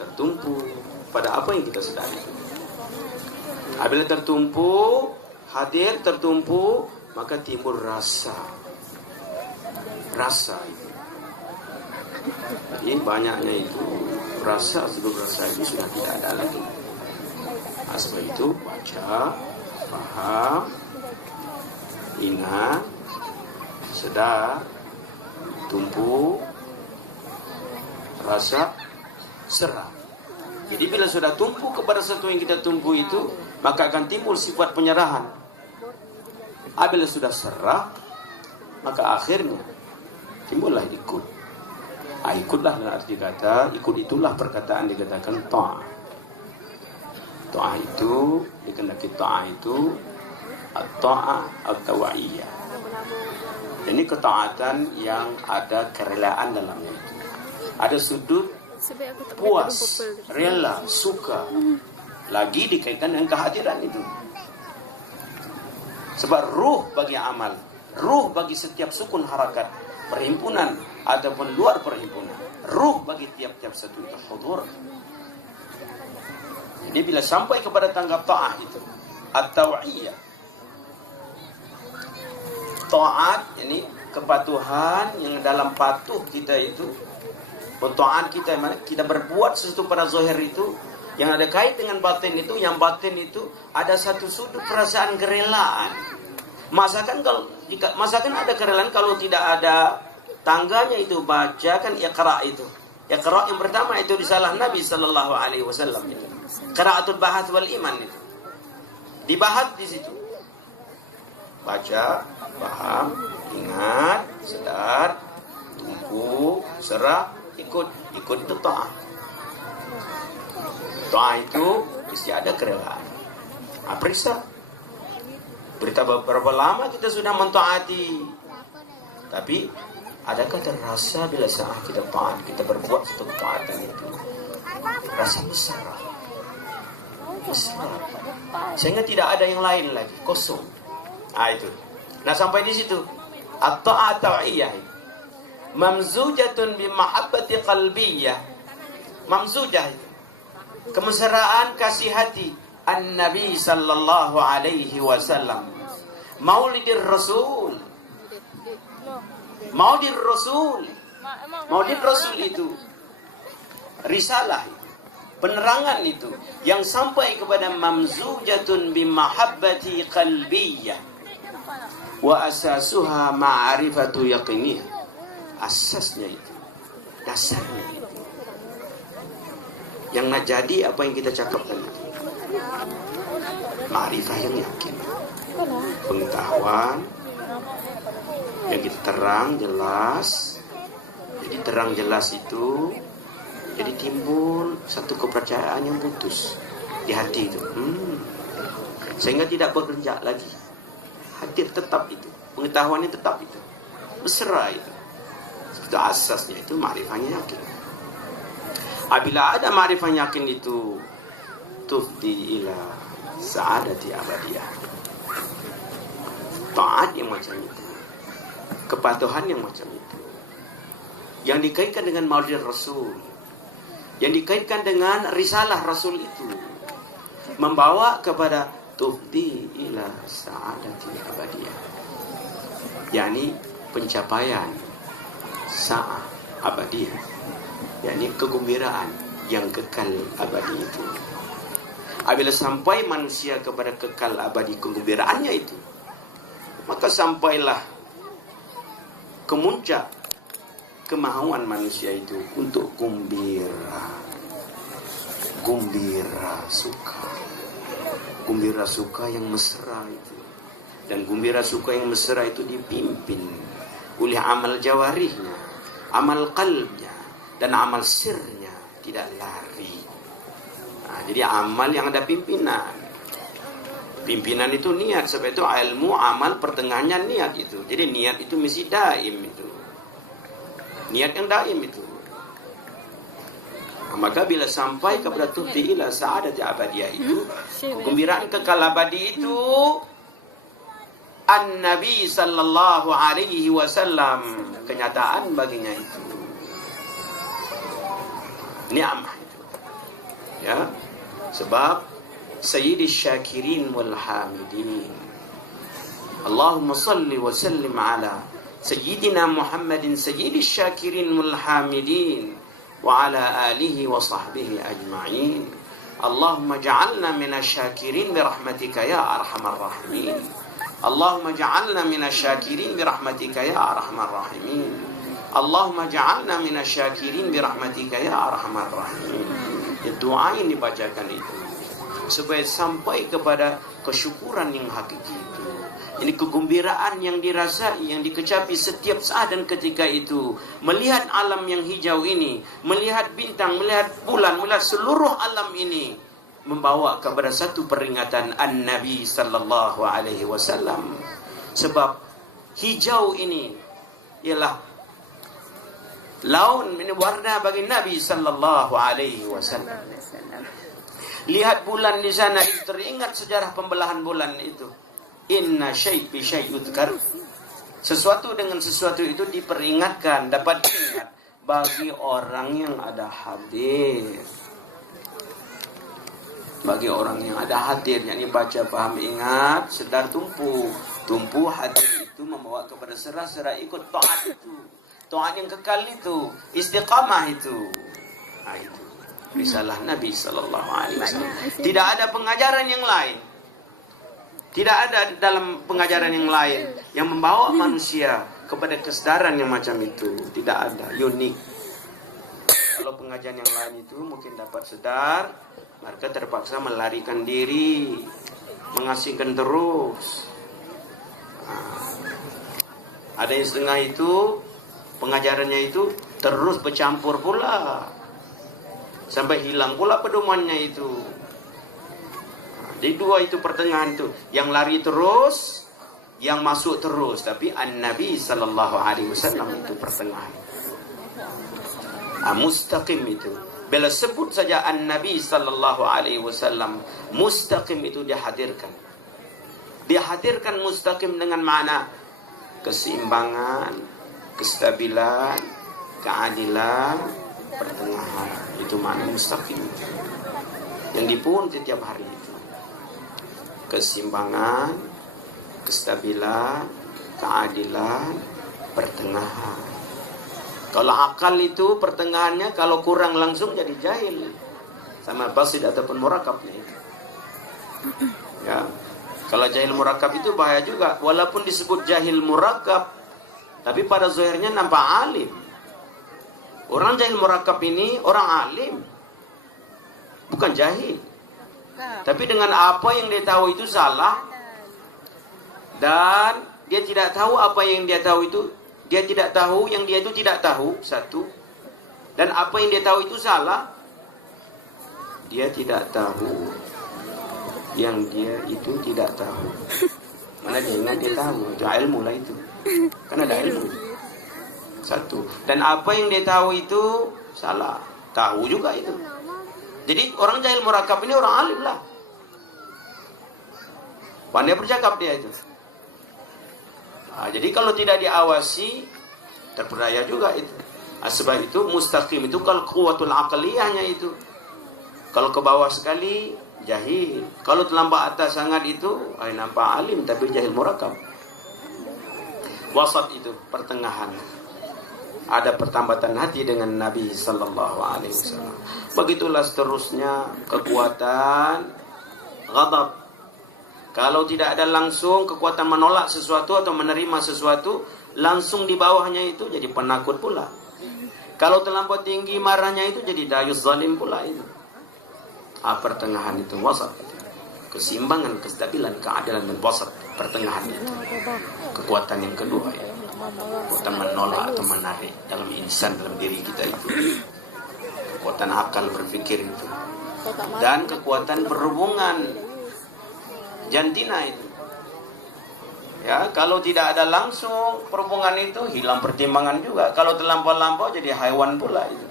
tertumpu pada apa yang kita sedari. Apabila tertumpu, hadir tertumpu, maka timbul rasa itu. Jadi banyaknya itu rasa, sebelum rasa itu sudah tidak ada lagi. Nah, sebab itu baca, faham, ingat, sedar, tumpu, rasa, serah. Jadi bila sudah tumpu kepada sesuatu yang kita tumpu itu, maka akan timbul sifat penyerahan. Apabila sudah serah, maka akhirnya timbullah ikut. Ikutlah dalam arti kata, ikut itulah perkataan dikatakan ta'ah. Ta'ah itu, dikendaki ta'ah itu at-ta'ah at-tawa'iyah. Ini ketaatan yang ada kerelaan dalamnya itu. Ada sudut puas, rela, suka. Lagi dikaitkan dengan kehadiran itu. Sebab ruh bagi amal, ruh bagi setiap sukun harakat, perhimpunan ataupun luar perhimpunan, ruh bagi tiap-tiap satu itu hudur. Jadi bila sampai kepada tanggap ta'ah itu at-tawa'iyah, ta'at ini kepatuhan yang dalam patuh kita itu, ta'at kita mana kita berbuat sesuatu pada zahir itu yang ada kait dengan batin itu, yang batin itu ada satu sudut perasaan kerelaan. Masakan ada kerelaan kalau tidak ada tangganya itu, baca kan iqra itu. Iqra yang pertama itu disalah Nabi sallallahu alaihi wasallam itu. Qiraatul bahath wal iman itu. Dibahas di situ. Baca, paham, ingat, sedar, tumpu, serah, ikut itu ta'ah. Ta'ah itu mesti ada kerelaan. Periksa. Berita berapa lama kita sudah mentaati. Tapi adakah terasa bila saat kita taat, kita berbuat satu ketaatan itu rasa besar. Sehingga tidak ada yang lain lagi, kosong. Itu. Nah sampai di situ at-ta'ah ta'iyah mamzujatun bi mahabbati qalbiyah. Mamzujah itu kemesraan kasih hati an-nabi sallallahu alaihi wasallam. Maulidir rasul. Maulid Rasul itu risalah itu, penerangan itu yang sampai kepada mamzujatun bimahabbati qalbiyah wa asasuha ma'rifatu yaqiniyah. Asasnya itu, dasarnya itu yang nak jadi apa yang kita cakapkan itu ma'rifah yang yakin, pengetahuan yang kita terang jelas. Jadi terang jelas itu jadi timbul satu kepercayaan yang putus di hati itu, sehingga tidak bekerja lagi. Hadir tetap itu, pengetahuannya tetap itu, mesra itu. Itu asasnya itu ma'rifahnya yakin. Apabila ada ma'rifah yakin itu tufdi ila sa'adati abadiyah. Taat yang macam itu, kepatuhan yang macam itu, yang dikaitkan dengan maulid Rasul, yang dikaitkan dengan risalah Rasul itu, membawa kepada tufdi ila sa'adati abadiyah, yakni pencapaian sa'ah abadiyah, yakni kegembiraan yang kekal abadi itu. Apabila sampai manusia kepada kekal abadi kegembiraannya itu, maka sampailah kemuncak kemauan manusia itu untuk gembira suka yang mesra itu. Dan gembira suka yang mesra itu dipimpin oleh amal jawarihnya, amal qalbnya, dan amal sirnya tidak lari. Jadi amal yang ada pimpinan. Pimpinan itu niat, sebab itu ilmu amal pertengahannya niat itu. Jadi niat itu mesti daim itu. Niat yang daim itu. Maka bila sampai kepada tufdi ila sa'adati abadiyah itu, kegembiraan kekal abadi itu, an-nabi sallallahu alaihi wasallam, kenyataan baginya itu. Ni'amah itu. Ya, sebab Sayyidi Syakirin wal Hamidin. Allahumma salli wa sallim ala Sayyidina Muhammadin Sayyidi Syakirin wal Hamidin wa ala alihi wa sahbihi ajma'in. Allahumma ja'alna minasyakirin birahmatika ya arhamar rahimin. Allahumma ja'alna minasyakirin birahmatika ya arhamar rahimin. Allahumma ja'alna minasyakirin birahmatika ya arhamar rahimin. Doa yang dibacakan itu supaya sampai kepada kesyukuran yang hakiki itu. Ini kegembiraan yang dirasai, yang dikecapi setiap saat dan ketika itu. Melihat alam yang hijau ini, melihat bintang, melihat bulan, melihat seluruh alam ini, membawa kepada satu peringatan An-Nabi sallallahu alaihi wasallam. Sebab hijau ini ialah laun, ini warna bagi Nabi sallallahu alaihi wasallam. Lihat bulan di sana, itu teringat sejarah pembelahan bulan itu. Inna syai' bi syai' yudhkar. Sesuatu dengan sesuatu itu diperingatkan, dapat diingat bagi orang yang ada hadir. Bagi orang yang ada hadir, yakni baca, paham, ingat, sedar, tumpu. Tumpu hadir itu membawa kepada serah-serah ikut taat itu. Taat yang kekal itu, istiqamah itu. Nah, itu risalah Nabi sallallahu alaihi wasallam. Tidak ada pengajaran yang lain. Tidak ada dalam pengajaran yang lain yang membawa manusia kepada kesedaran yang macam itu. Tidak ada, unik. Kalau pengajaran yang lain itu mungkin dapat sedar, maka terpaksa melarikan diri, mengasingkan terus. Ada yang setengah itu, pengajarannya itu terus bercampur pula. Sampai hilang pula pedomannya itu. Jadi dua itu pertengahan itu. Yang lari terus, yang masuk terus. Tapi An-Nabi sallallahu alaihi wasallam itu pertengahan. Mustaqim itu. Bila sebut saja An-Nabi sallallahu alaihi wasallam, mustaqim itu dihadirkan. Dihadirkan mustaqim dengan makna keseimbangan, kestabilan, keadilan, pertengahan. Itu makna mustaqim yang dipun setiap hari itu. Keseimbangan, kestabilan, keadilan, pertengahan. Kalau akal itu pertengahannya, kalau kurang langsung jadi jahil. Sama basid ataupun murakabnya itu. Ya. Kalau jahil murakab itu bahaya juga. Walaupun disebut jahil murakab, tapi pada zahirnya nampak alim. Orang jahil murakab ini orang alim, bukan jahil. Tapi dengan apa yang dia tahu itu salah, dan dia tidak tahu apa yang dia tahu itu, dia tidak tahu yang dia itu tidak tahu, satu. Dan apa yang dia tahu itu salah, dia tidak tahu yang dia itu tidak tahu. Mana dia ingat dia tahu, itu ilmu lah itu. Kan ada ilmu. Satu. Dan apa yang dia tahu itu salah, tahu juga itu. Jadi orang jahil murakab ini orang alim lah. Pandai bercakap dia itu. Jadi kalau tidak diawasi, terperdaya juga itu. Sebab itu mustaqim itu kalau kuwatul aqliyahnya itu. Kalau ke bawah sekali, jahil. Kalau terlampau atas sangat itu, nampak alim tapi jahil murakab. Wasat itu, pertengahan. Ada pertambatan hati dengan Nabi sallallahu alaihi wasallam. Begitulah seterusnya kekuatan ghadab. Kalau tidak ada langsung kekuatan menolak sesuatu atau menerima sesuatu, langsung di bawahnya itu jadi penakut pula. Kalau terlampau tinggi marahnya itu jadi dayus zalim pula itu. Pertengahan itu wasat. Keseimbangan, kestabilan, keadilan dan wasat, pertengahan itu. Kekuatan yang kedua ya. Kekuatan menolak atau menarik dalam insan, dalam diri kita itu. Kekuatan akal berpikir itu. Dan kekuatan berhubungan jantina itu. Ya, kalau tidak ada langsung perhubungan itu, hilang pertimbangan juga. Kalau terlampau-lampau jadi haiwan pula itu.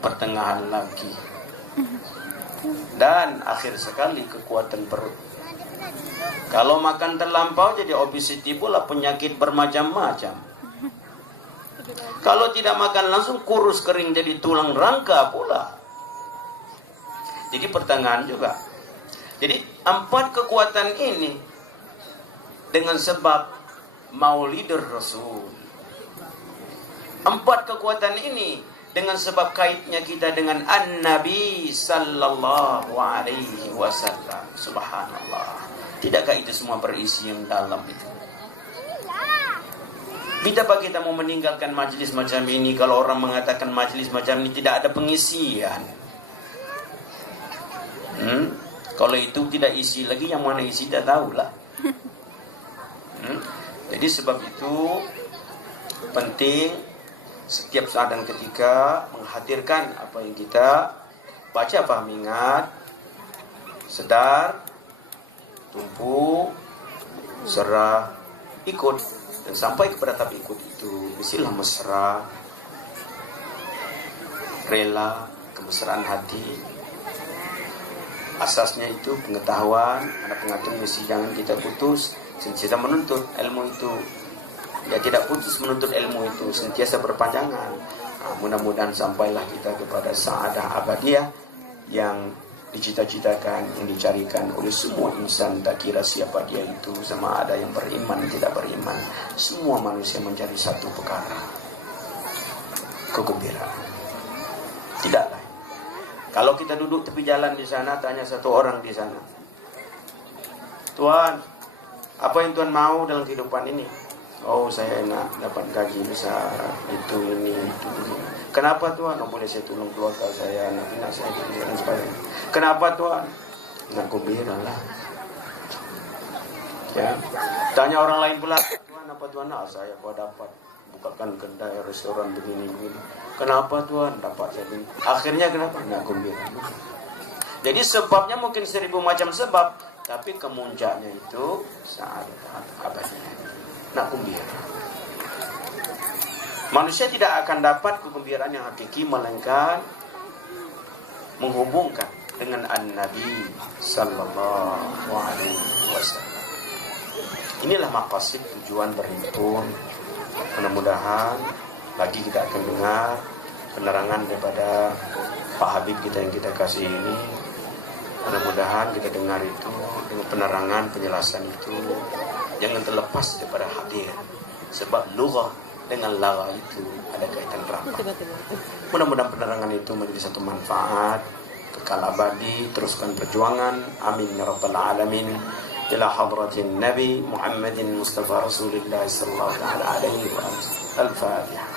Pertengahan lagi. Dan akhir sekali kekuatan perut. Kalau makan terlampau jadi obesity pula, penyakit bermacam-macam. Kalau tidak makan langsung kurus kering jadi tulang rangka pula. Jadi pertengahan juga. Jadi 4 kekuatan ini dengan sebab Maulidur Rasul. 4 kekuatan ini dengan sebab kaitnya kita dengan An-Nabi sallallahu alaihi wasallam. Subhanallah. Tidakkah itu semua berisi yang dalam itu? Betapa kita mau meninggalkan majelis macam ini kalau orang mengatakan majelis macam ini tidak ada pengisian? Kalau itu tidak isi lagi, yang mana isi tidak tahulah. Jadi sebab itu penting setiap saat dan ketika menghadirkan apa yang kita baca, paham, ingat, sedar, tumpu, serah, ikut, dan sampai kepada tahap ikut itu mestilah mesra, rela, kemesraan hati. Asasnya itu pengetahuan, ada pengatur mesti jangan kita putus, sentiasa menuntut ilmu itu. Ya tidak putus menuntut ilmu itu, sentiasa berpanjangan. Mudah-mudahan sampailah kita kepada sa'adah abadiyah yang dicita-citakan, yang dicarikan oleh semua insan, tak kira siapa dia itu, sama ada yang beriman, tidak beriman. Semua manusia mencari satu perkara, kegembiraan. Tidaklah. Kalau kita duduk tepi jalan di sana, tanya satu orang di sana, Tuhan, apa yang Tuhan mau dalam kehidupan ini? Oh, saya enak dapat gaji besar, itu, ini, itu. Kenapa Tuhan? Oh, boleh saya tolong keluarga saya, anak-anak saya, dan sebagainya. Kenapa Tuhan? Nak gembira lah. Ya. Tanya orang lain pula, Tuhan apa Tuhan? Nah, saya kau dapat bukakan kedai, restoran begini-begini. Kenapa Tuhan? Dapat saya begini. Akhirnya kenapa? Nak gembira. Jadi sebabnya mungkin 1000 macam sebab, tapi kemuncaknya itu saat abadnya. Nak gembira. Manusia tidak akan dapat kegembiraan yang hakiki melainkan menghubungkan dengan An-Nabi sallallahu alaihi wasallam. Inilah maqasid tujuan berhimpun. Mudah-mudahan lagi kita akan dengar penerangan daripada Pak Habib kita yang kita kasih ini. Mudah-mudahan kita dengar itu dengan penerangan, penjelasan itu jangan terlepas daripada hadir. Sebab lughah dengan lagha itu ada kaitan rapat. Mudah-mudahan penerangan itu menjadi satu manfaat kekal abadi. Teruskan perjuangan. Amin ya rabbal alamin. Ila hadratin Nabi Muhammadin Mustafa Rasulullah sallallahu alaihi wa sallam. Al-Fatihah.